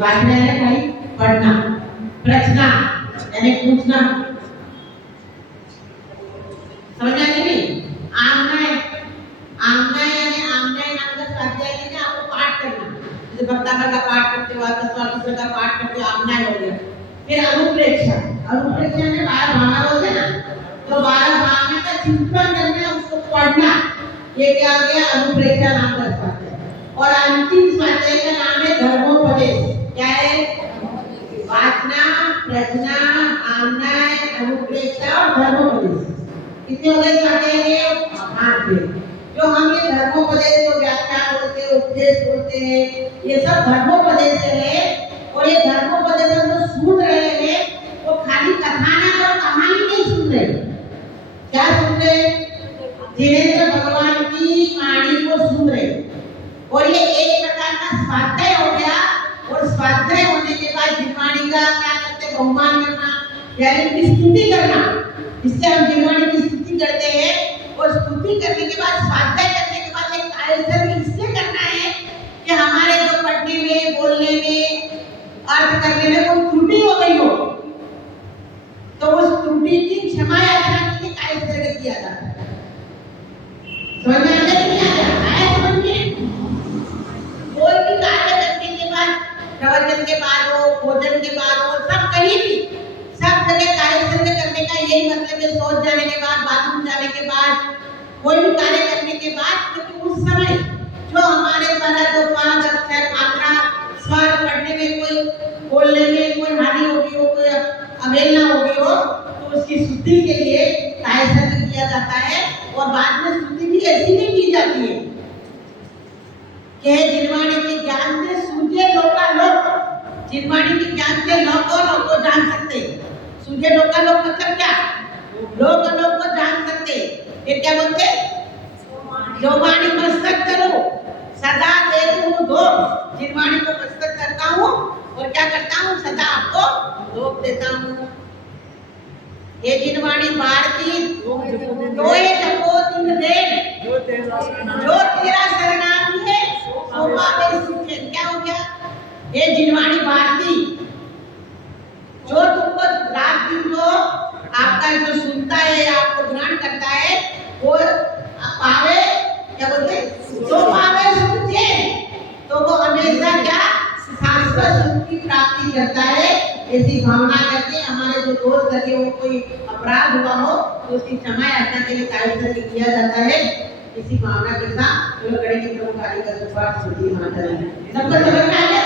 वाचना है भाई पढ़ना, प्रश्ना यानी पूछना, समझ आ गई नहीं? आमना आमना यानी आमना नाम का स्वाध्याय है ना, आपको पाठ करना, जैसे भक्ताकार का पाठ करते हो, आत्मस्वास्थ्य का पाठ करते हो, आमना हो गया। फिर अनुप्रेक्षा, अनुप्रेक्षा में 12 भावना बोलते हैं ना, तो 12 भावना का चिंतन करना, उसको पढ़ना, ये क्या हो गया? अनुप्रेक्षा नाम का स्वाध्याय। और अंतिम स्वाध्याय का नाम है धर्मोपदेश। क्या है? वाचना, प्रश्ना, आमना, अनुप्रेक्षा और धर्मोपदेश। कितने हो गए स्वाध्याय के? 8 थे। जो हम ये धर्मोपदेश को व्याख्या बोलते हैं, उपदेश बोलते हैं, ये सब धर्मोपदेश है। और ये धर्मोपदेश हम जो सुन रहे हैं वो खाली कथानक और कहानी नहीं सुन रहे। क्या सुन रहे? धीरेन्द्र भगवान की कहानी को सुन रहे। और ये एक प्रकार का स्वाध्याय हो गया। और स्वाध्याय होने के बाद जिनवाणी का क्या करते हैं? बहुमान करना, यानी कि स्तुति करना। इससे हम जिनवाणी की स्तुति करते हैं। और स्तुति करने के बाद, स्वाध्याय करने के बाद एक आयोजन इसलिए करना है कि हमारे जो पढ़ने में, बोलने में, अर्थ करने में कोई त्रुटि हो गई हो तो उस त्रुटि की क्षमा याचना के लिए कार्य किया जाता है। समझ में आ गया? नहीं आ गया? आया समझ में? कोई भी कार्य करने के बाद, प्रवचन के बाद हो, भोजन के बाद हो, सब कहीं भी, सब जगह कार्य करने का यही मतलब है। सोच जाने के बाद, बाथरूम जाने के बाद, कोई भी कार्य करने के बाद, क्योंकि उस समय जो हमारे द्वारा जो 5 अक्षर, मात्रा, स्वर पढ़ने में, कोई बोलने में कोई हानि होगी हो, कोई अवहेलना होगी हो, तो उसकी शुद्धि के लिए कायसर्ग किया जाता है। और बाद में शुद्धि भी ऐसी नहीं की जाती है कि जिनवाणी के ज्ञान से सूझे लोकालोक, जिनवाणी के ज्ञान से लोक को जान सकते। सूझे लोकालोक मतलब क्या? लोकालोक को जान सकते। फिर क्या बोलते? जो वाणी मस्तक करो सदा देती दो, जिनवाणी को मस्तक करता हूँ और क्या करता हूँ? सदा आपको धोख देता हूँ। ये जिनवाणी भारती दोए जपो दिन रेण, जो तेरा शरणागति है सो पावे सुखे। क्या हो गया? ये जिनवाणी भारती जो तुमको रात दिन जो आपका जो सुनता है, आपको ग्रहण करता है, वो पावे, क्या बोलते? सो पावे सुखे, तो वो हमेशा क्या? शाश्वत सुख की प्राप्ति करता है। ऐसी भावना करके हमारे जो दोस्त लगे हो, कोई अपराध हुआ हो तो उसकी क्षमा याचना के लिए कार्य किया जाता है। इसी भावना के साथ जो गणेश प्रभु कार्य का सुपाठ माता है। सबको समझ में आ गया?